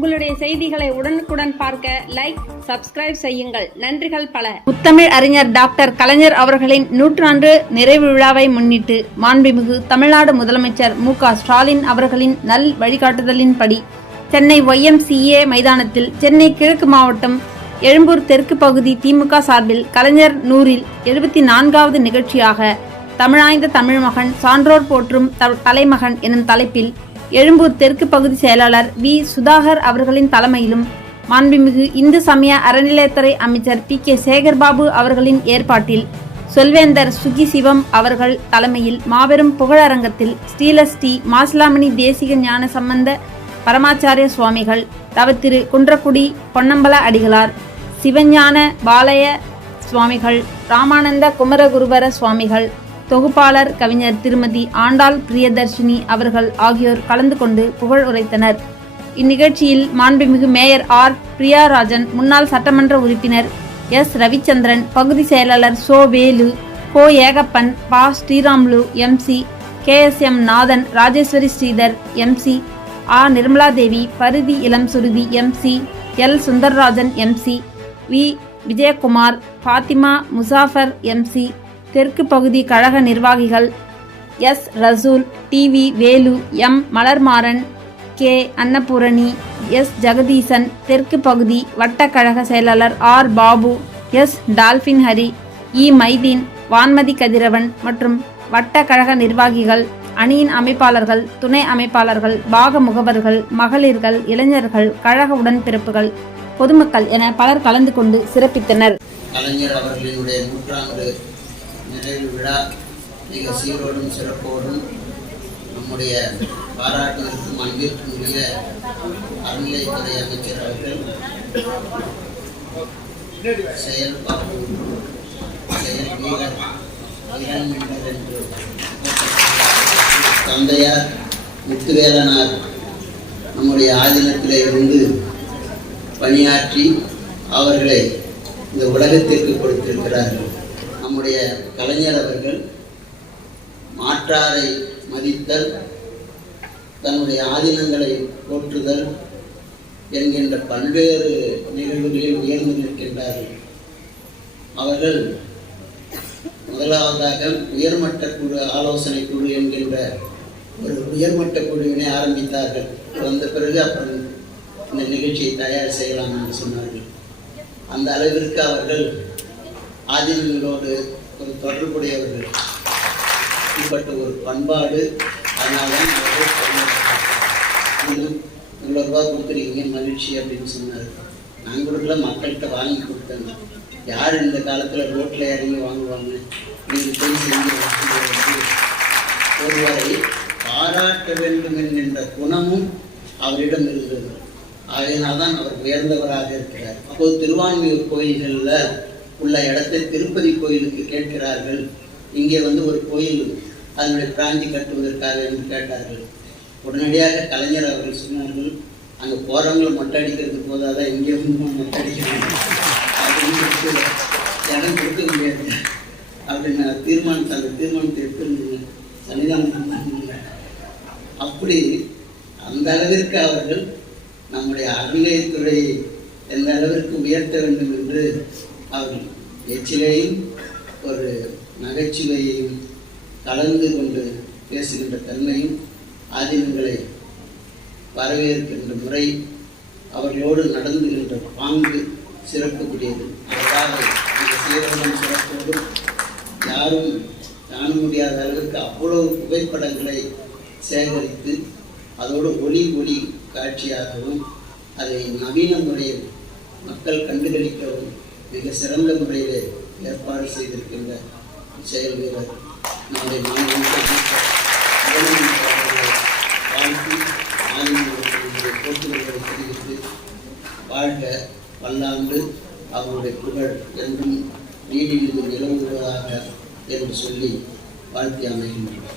உங்களுடைய செய்திகளை உடனுக்குடன் பார்க்க லைக் சப்ஸ்கிரைப் செய்யுங்கள். நன்றிகள் பல. முத்தமிழ் அறிஞர் டாக்டர் கலைஞர் அவர்களின் நூற்றாண்டு நிறைவு விழாவை முன்னிட்டு மாண்புமிகு தமிழ்நாடு முதலமைச்சர் மு ஸ்டாலின் அவர்களின் நல் வழிகாட்டுதலின்படி சென்னை ஒய்எம்சிஏ மைதானத்தில் சென்னை கிழக்கு மாவட்டம் எழும்பூர் தெற்கு பகுதி திமுக சார்பில் கலைஞர் நூறில் எழுபத்தி நான்காவது நிகழ்ச்சியாக தமிழாய்ந்த தமிழ் மகன் சான்றோர் போற்றும் தலைமகன் எனும் தலைப்பில் எழும்பூர் தெற்கு பகுதி செயலாளர் வி. சுதாகர் அவர்களின் தலைமையிலும் மாண்புமிகு இந்து சமய அறநிலையத்துறை அமைச்சர் பி. கே. சேகர்பாபு அவர்களின் ஏற்பாட்டில் சொல்வேந்தர் சுகி சிவம் அவர்கள் தலைமையில் மாபெரும் புகழரங்கத்தில் ஸ்ரீலஸ்ரீ மாசிலாமணி தேசிக ஞான சம்பந்த பரமாச்சாரிய சுவாமிகள் தவத்திரு குன்றக்குடி பொன்னம்பல அடிகளார் சிவஞான பாலய சுவாமிகள் ராமானந்த குமரகுருபர சுவாமிகள் தொகுப்பாளர் கவிஞர் திருமதி ஆண்டாள் பிரியதர்ஷினி அவர்கள் ஆகியோர் கலந்து கொண்டு புகழ் உரைத்தனர். இந்நிகழ்ச்சியில் மாண்புமிகு மேயர் ஆர். பிரியாராஜன் முன்னாள் சட்டமன்ற உறுப்பினர் எஸ். ரவிச்சந்திரன் பகுதி செயலாளர் சோ வேலு கோ. ஏகப்பன் பா. Sriramulu MC K. S. M. Nathan Rajeswari Sridhar MC ஆ. Nirmaladevi Paruthi Ilam Suruthi MC L. Sundarrajan MC V. Vijayakumar Fathima Muzaffar MC தெற்கு பகுதி கழக நிர்வாகிகள் S. Rasool TV Velu M. Malarmaran K. Annapoorani S. Jagadeesan தெற்கு பகுதி வட்டக்கழக செயலாளர் R. Babu S. Dolphin Hari இ. மைதீன் வான்மதி கதிரவன் மற்றும் வட்ட கழக நிர்வாகிகள் அணியின் அமைப்பாளர்கள் துணை அமைப்பாளர்கள் பாக முகவர்கள் மகளிர்கள் இளைஞர்கள் கழக உடன்பிறப்புகள் பொதுமக்கள் என பலர் கலந்து கொண்டு சிறப்பித்தனர். கலைஞர் அவர்களினுடைய நூற்றாண்டு நிறைவு விழா மிக சீரோடும் சிறப்போடும் நம்முடைய பாராட்டுவதற்கும் அன்பிற்கும் உரிய அறநிலைத்துறை அமைச்சர் அவர்கள் செயல் செயல் வீரர் என்று தந்தையார் முத்துவேலனார் நம்முடைய ஆதீனத்திலே இருந்து பணியாற்றி அவர்களை இந்த உலகத்திற்கு கொடுத்திருக்கிறார்கள். நம்முடைய கலைஞர் அவர்கள் மாற்றாரை மதித்தல் தன்னுடைய ஆதீனங்களை போற்றுதல் என்கின்ற பல்வேறு நிகழ்வுகளில் உயர்ந்து நிற்கின்றார்கள். அவர்கள் முதலாவதாக உயர்மட்ட குழு ஆலோசனை குழு என்கின்ற ஒரு உயர்மட்ட குழுவினை ஆரம்பித்தார்கள். வந்த பிறகு அப்புறம் இந்த நிகழ்ச்சியை தயார் செய்யலாம் என்று சொன்னார்கள். அந்த அளவிற்கு அவர்கள் ஆதீனங்களோடு ஒரு தொடர்புடையவர்கள். இப்பட்ட ஒரு பண்பாடு அதனால தான் இவ்வளோ ரூபா கொடுத்துருக்கீங்க மகிழ்ச்சி அப்படின்னு சொன்னார். நான் கொடுக்கல மக்கள்கிட்ட வாங்கி கொடுத்தேங்க யார் இந்த காலத்தில் ரோட்டில் இறங்கி வாங்குவாங்க? நீங்கள் போய் செஞ்சு ஒருவரை பாராட்ட வேண்டும் என்கின்ற குணமும் அவரிடம் இருக்கிறது அதனால்தான் அவர் உயர்ந்தவராக இருக்கிறார். அப்போது திருவான்மியூர் கோயில்களில் உள்ள இடத்தை திருப்பதி கோயிலுக்கு கேட்கிறார்கள். இங்கே வந்து ஒரு கோயில் அதனுடைய பிராஞ்சி கட்டுவதற்காக என்று கேட்டார்கள். உடனடியாக கலைஞர் அவர்கள் சொன்னார்கள் அங்கே போகிறவங்களை மொட்டை அடிக்கிறது போதாதான் இங்கே வந்து மொட்டை அடிக்கிறாங்க அப்படின்னு இடம் கொடுக்க முடியாது அப்படின்னு தீர்மானத்தை அந்த தீர்மானத்தை எடுத்து சன்னிதானம் பண்ணாங்க அப்படி அந்த அளவிற்கு அவர்கள் நம்முடைய அறநிலையத்துறையை எந்த அளவிற்கு உயர்த்த வேண்டும் என்று அவர்கள் எச்சிலையும் ஒரு நகைச்சுவையையும் கலந்து கொண்டு பேசுகின்ற தன்மையும் ஆதினங்களை வரவேற்கின்ற முறை அவர்களோடு நடந்துகின்ற பாங்கு சிறப்புக்குரியது. அதற்காக இந்த சீரகம் சிறப்போடும் யாரும் காண முடியாத அளவிற்கு அவ்வளவு புகைப்படங்களை சேகரித்து அதோடு ஒளி ஒளி காட்சியாகவும் அதை நவீன முறையில் மக்கள் கண்டுகளிக்கவும் மிக சிறந்த முறையில் ஏற்பாடு செய்திருக்கின்ற செயல் வீரர் நம்முடைய வாழ்த்தி போக்குவரத்தை தெரிவித்து வாழ்க பல்லாண்டு அவருடைய புகழ் என்றும் நீடிலிருந்து நிலவுவதாக என்று சொல்லி வாழ்த்தி அமைகின்றனர்.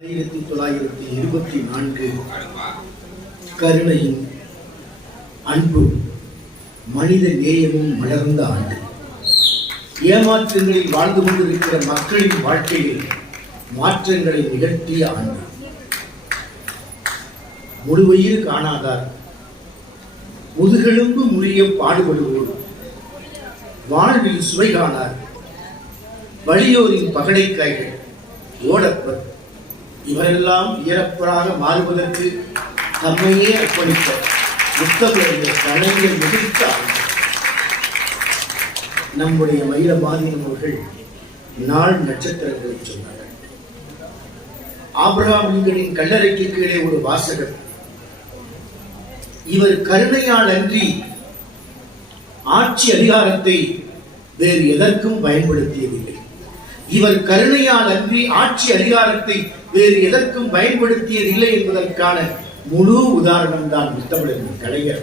ஆயிரத்தி தொள்ளாயிரத்தி இருபத்தி நான்கு கருணையும் அன்பும் மனித நேயமும் மலர்ந்த ஆண்டு. ஏமாற்றங்களில் வாழ்ந்து கொண்டிருக்கிற மக்களின் வாழ்க்கையில் மாற்றங்களை நிகழ்த்திய ஆண்டு. முழுவயிறு காணாதார். முதுகெலும்பு முறிய பாடுபடுவோர். வாழ்வில் சுவை காணார். வலியோரின் பகடைக்காய்கள் ஓடப்பர். இவரெல்லாம் இயறப்பராக மாறுவதற்கு தம்மையே அர்ப்பணித்தார் புத்தகங்கள் கலைஞர் மிகுத்த நம்முடைய மயிலபாதியம் அவர்கள் நாள் நட்சத்திரங்களை சொன்னார்கள். ஆப்ரஹாம் லிங்கனின் கல்லறைக்கு கீழே ஒரு வாசகர் இவர் கருணையால் அன்றி ஆட்சி அதிகாரத்தை வேறு எதற்கும் பயன்படுத்தியதில்லை. இவர் கருணையால் அன்றி ஆட்சி அதிகாரத்தை வேறு எதற்கும் பயன்படுத்தியதில்லை என்பதற்கான முழு உதாரணம் தான் முத்தமிழர் கலைஞர்.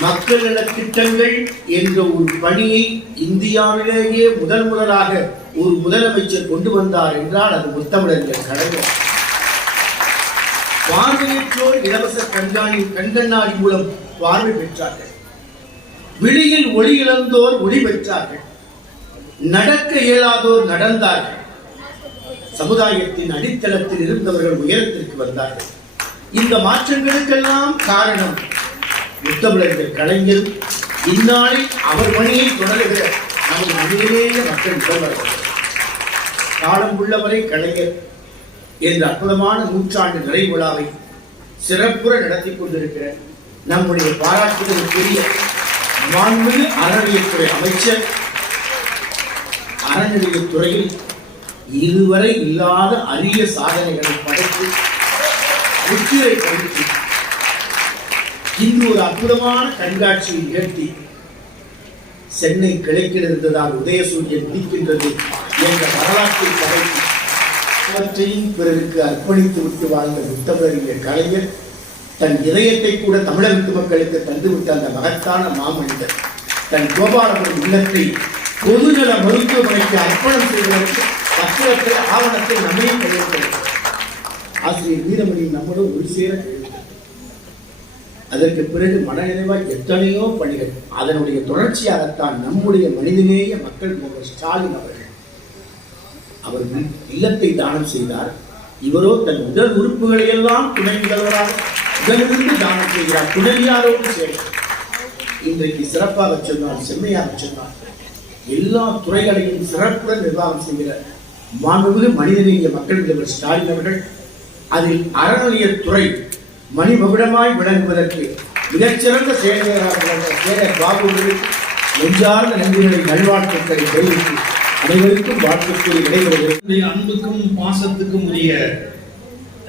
மக்கள் நலத்திட்டங்கள் என்ற ஒரு பணியை இந்தியாவிலேயே முதல் முதலாக ஒரு முதலமைச்சர் கொண்டு வந்தார் என்றால் அது முத்தமிழர்கள் கலைஞர். பார்வையற்றோர் இலவச கண்காணி கண்கண்ணாடி மூலம் பார்வை பெற்றார்கள். விழியில் ஒளி இழந்தோர் ஒளி பெற்றார்கள். நடக்க இயலாதோர் நடந்தார்கள். சமுதாயத்தின் அடித்தளத்தில் இருந்தவர்கள் உயரத்திற்கு வந்தார்கள். இந்த மாற்றங்களுக்கெல்லாம் காரணம் முத்தமிழர்கள் கலைஞர் இந்நாளில் அவர் பணியை தொடருகிற நமது அநேக மக்கள் முதல்வர்கள். காலம் உள்ளவரை கலைஞர் என்ற அற்புதமான நூற்றாண்டு நிறைவு விழாவை சிறப்புற நடத்தி கொண்டிருக்கிற நம்முடைய பாராட்டுதலுக்குரிய மாண்பு அறநிலையத்துறை அமைச்சர் அறநிலையத்துறையில் இதுவரை இல்லாத அரிய சாதனைகளை படைத்து முத்திரை படைத்து இன்று ஒரு அற்புதமான கண்காட்சியை நிகழ்த்தி சென்னை கிழக்கில் இருந்ததால் உதயசூரியன் நீக்கின்றது என்ற வரலாற்றை படைத்து அவற்றையும் பிறருக்கு அர்ப்பணித்து விட்டு வாழ்ந்த முத்தமிழறிய கலைஞர் தன் இதயத்தை கூட தமிழகத்து மக்களுக்கு தந்துவிட்ட அந்த மகத்தான மாமனிதர் தன் கோபாலபுரம் இல்லத்தை பொதுநல மருத்துவமனைக்கு அர்ப்பணம் செய்வதற்கு பத்திரத்தில் ஆவணத்தில் நம்மையும் ஆசிரியர் வீரமணி நம்மோடு ஒரு சேர அதற்கு பிறகு மனநிறைவாய் எத்தனையோ பணிகள் அதனுடைய தொடர்ச்சியாகத்தான் நம்முடைய மனிதநேய மக்கள் முகவர் ஸ்டாலின் அவர்கள் அவர் இல்லத்தை தானம் செய்தார். இவரோ தன் உடல் உறுப்புகளை எல்லாம் துணை முதல்வராக உடலிருந்து தானம் செய்கிறார். துணைவியாரோடு சேர்த்து இன்றைக்கு சிறப்பாக சொன்னார் செம்மையாக சொன்னார் எல்லா துறைகளையும் சிறப்புடன் நிர்வாகம் செய்கிறார் மாண்புமிகு மனிதநேய மக்கள் முதல்வர் ஸ்டாலின் அவர்கள் அதில் அறநிலையத்துறை மணிமகுடமாய் விளங்குவதற்கு மிகச்சிறந்த செயலாளராக சேகர் பாபுவிற்கு நெஞ்சார்ந்த நன்றிகளை நல்வாழ்த்துக்களை தெரிவித்து அனைவருக்கும் வாழ்த்துக்களை இடைவெளி அன்புக்கும் பாசத்துக்கும் உரிய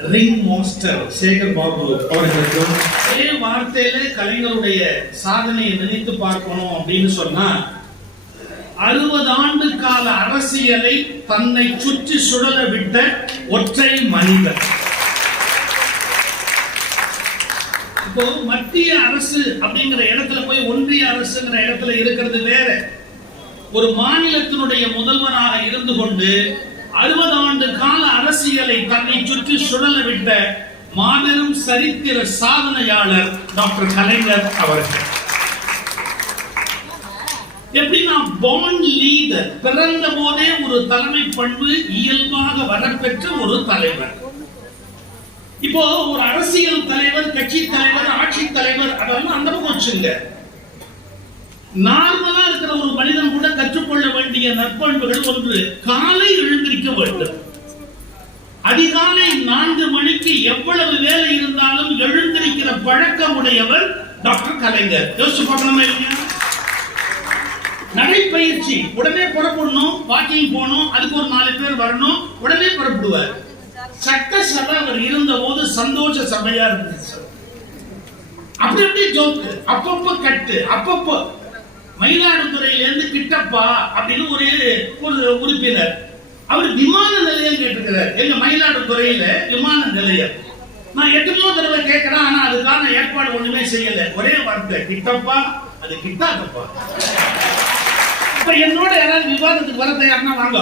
ரிங் மாஸ்டர் சேகர் பாபு அவர்களுக்கும் ஒரே வார்த்தையில கலைஞருடைய சாதனையை நினைத்து பார்க்கணும் அப்படின்னு சொன்னா அறுபது ஆண்டு கால அரசியலை தன்னை சுற்றி சுழல விட்ட ஒற்றை மனிதர் இப்போ மத்திய அரசு அப்படிங்கிற இடத்துல போய் ஒன்றிய அரசுங்கிற இடத்துல இருக்கிறது வேற. ஒரு மாநிலத்தினுடைய முதல்வராக இருந்து கொண்டு அறுபது ஆண்டு கால அரசியலை தன்னை சுற்றி சுழல விட்ட மாபெரும் சரித்திர சாதனையாளர் டாக்டர் கலைஞர் அவர்கள். எப்படி பாண்ட் லீடர் பிறந்த போதே ஒரு தலைமை பண்பு இயல்பாக வரப்பெற்ற ஒரு தலைவர். இப்போ ஒரு அரசியல் தலைவர் கட்சி தலைவர் ஆட்சி தலைவர் அதெல்லாம் அந்த பக்கம் வச்சுங்க. நார்மலா இருக்கிற ஒரு மனிதன் கூட கற்றுக்கொள்ள வேண்டிய நற்பண்புகள் ஒன்று காலை எழுந்திருக்க வேண்டும். அதிகாலை நான்கு மணிக்கு எவ்வளவு வேலை இருந்தாலும் எழுந்திருக்கிற பழக்கம் உடையவர் டாக்டர் கலைஞர். யோசிச்சு பார்க்கணுமா இல்லையா? நடைப்பயிற்சி. உடனே புறப்படணும் வாக்கிங் போகணும் அதுக்கு ஒரு நாலு பேர் வரணும் உடனே புறப்படுவார். சட்டசபை அவர் இருந்த போது சந்தோஷ சபையா இருந்துச்சு அப்படி அப்படி ஜோக்கு அப்பப்போ கட்டு அப்பப்போ. மயிலாடுதுறையில இருந்து கிட்டப்பா அப்படின்னு ஒரு ஒரு உறுப்பினர். அவர் விமான நிலையம் கேட்டுக்கிறார் எங்க மயிலாடுதுறையில விமான நிலையம். நான் எத்தனையோ தடவை கேட்கிறேன் ஆனா அதுக்கான ஏற்பாடு ஒண்ணுமே செய்யல. ஒரே வார்த்தை கிட்டப்பா அது கிட்டாதப்பா. அப்ப என்னோட யாராவது விவாதத்துக்கு வர தயார்னா வாங்க.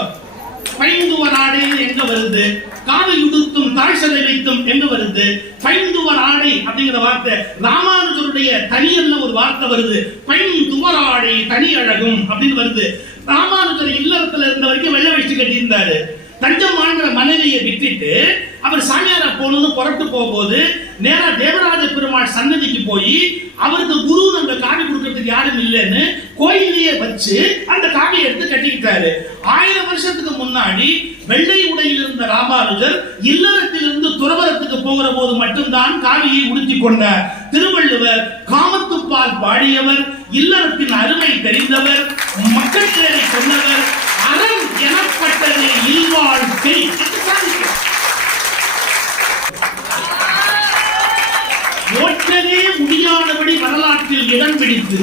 பைந்துவ நாடு எங்க வருது? காதை உடுத்தும் தாய் சதை வைத்தும் எங்க வருது? பைந்துவ ஆடை அப்படிங்கிற வார்த்தை ராமானுஜருடைய தனியல்ல ஒரு வார்த்தை வருது. பைந்துவர் ஆடை தனி அழகும் அப்படின்னு வருது. ராமானுஜர் இல்லறத்துல இருந்த வரைக்கும் வெள்ளை வேஷ்டி கட்டியிருந்தாரு. தஞ்சமாங்கிற மனைவியை விட்டுட்டு அவர் சாமியாரா போகணும்னு புறப்பட்டு போகும்போது நேரா தேவராஜ பெருமாள் சன்னதிக்கு போய் அவருக்கு குரு அந்த காவி கொடுக்கறதுக்கு யாரும் இல்லைன்னு கோயிலையே வச்சு அந்த எடுத்து கட்டிக்கிட்டாரு ஆயிரம் வருஷத்துக்கு முன்னாடி வெள்ளை உடையில் இருந்த ராமானுஜர் இல்லறத்திலிருந்து துறவரத்துக்கு போகிற போது மட்டும்தான் காவியை உடுத்தி கொண்டார். திருவள்ளுவர் காமத்துப்பால் பாடியவர் இல்லறத்தின் அருமை தெரிந்தவர் மக்கள் பேரை சொன்னவர் அறம் எனப்பட்டது இல்வாழ்க்கை. ஓட்டவே முடியாதபடி வரலாற்றில் இடம் பிடித்து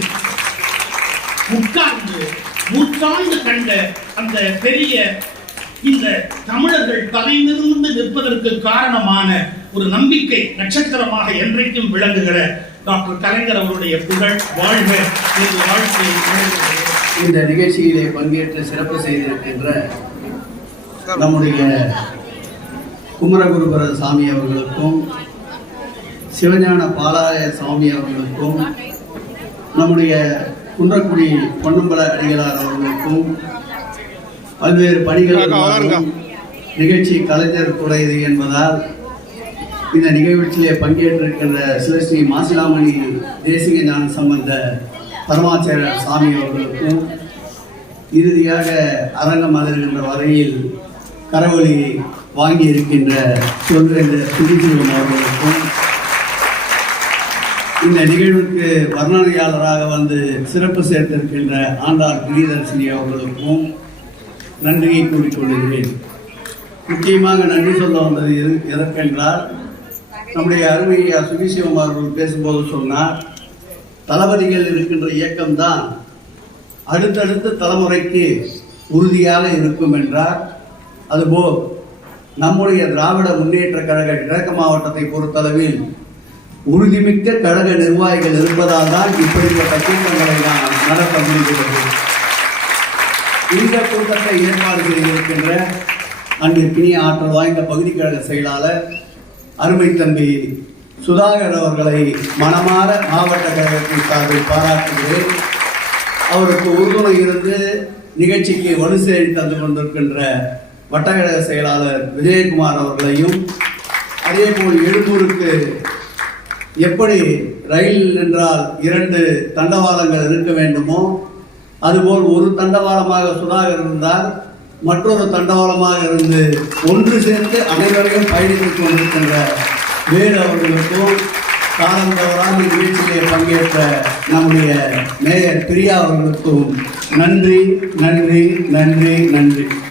உட்கார்ந்து நூற்றாண்டு கண்ட அந்த பெரிய இந்த தமிழர்கள் தலை நிமிர்ந்து நிற்பதற்கு காரணமான ஒரு நம்பிக்கை நட்சத்திரமாக என்றைக்கும் விளங்குகிற டாக்டர் கலைஞர் அவருடைய புகழ் வாழ்க என்று வாழ்க்கையை இந்த நிகழ்ச்சியிலே பங்கேற்று சிறப்பு செய்திருக்கின்ற நம்முடைய குமரகுருபர சாமி அவர்களுக்கும் சிவஞான பாலாய சாமி அவர்களுக்கும் நம்முடைய குன்றக்குடி பொன்னம்பல அடிகளார் அவர்களுக்கும் பல்வேறு பணிகள் நிகழ்ச்சி கலைஞர் கூடையது என்பதால் இந்த நிகழ்ச்சியிலே பங்கேற்றிருக்கின்ற சிவஸ்ரீ மாசிலாமணி தேசிக ஞான சம்பந்த பரமாச்சாரியர் சாமி அவர்களுக்கும் இறுதியாக அரங்கம் அதிர்கின்ற வரையில் கரவொலி வாங்கி இருக்கின்ற சொல்வேந்தர் சுதிசிவம் அவர்களுக்கும் இந்த நிகழ்வுக்கு வர்ணனையாளராக வந்து சிறப்பு சேர்த்திருக்கின்ற ஆண்டாள் பிரியதர்சினி அவர்களுக்கும் நன்றியை கூறிக்கொள்கிறேன் முக்கியமாக நன்றி சொல்ல வந்தது எது எதற்கென்றால் நம்முடைய அருமையா சுபிசிவம் அவர்கள் பேசும்போது சொன்னார் தளபதிகள் இருக்கின்ற இயக்கம்தான் அடுத்தடுத்த தலைமுறைக்கு உறுதியாக இருக்கும் என்றார். அதுபோல் நம்முடைய திராவிட முன்னேற்ற கழக கிழக்கு மாவட்டத்தை பொறுத்தளவில் உறுதிமிக்க கழக நிர்வாகிகள் இருப்பதால் தான் இப்படிப்பட்ட கூட்டங்களை நான் நடத்த முடிகிறது. இந்த கூட்டத்தை ஏற்பாடு செய்திருக்கின்ற அன்பிற்கினிய ஆற்றல் வாய்ந்த பகுதி கழக செயலாளர் அருமை தம்பி சுதாகர் அவர்களை மனமாற மாவட்ட கழகத்தின் சார்பில் பாராட்டுகிறேன். அவருக்கு உறுதுணை இருந்து நிகழ்ச்சிக்கு வலு சேரி தந்து கொண்டிருக்கின்ற வட்டக்கழக செயலாளர் விஜயகுமார் அவர்களையும் அதேபோல் எழும்பூருக்கு எப்படி ரயில் என்றால் இரண்டு தண்டவாளங்கள் இருக்க வேண்டுமோ அதுபோல் ஒரு தண்டவாளமாக சுதாகர் இருந்தால் மற்றொரு தண்டவாளமாக இருந்து ஒன்று சேர்ந்து அனைவரையும் பயணித்துக் கொண்டிருக்கின்ற வேறு அவர்களுக்கும் காலம் தவறாமல் நிகழ்ச்சியிலே பங்கேற்ற நம்முடைய மேயர் பிரியா அவர்களுக்கும் நன்றி நன்றி நன்றி நன்றி.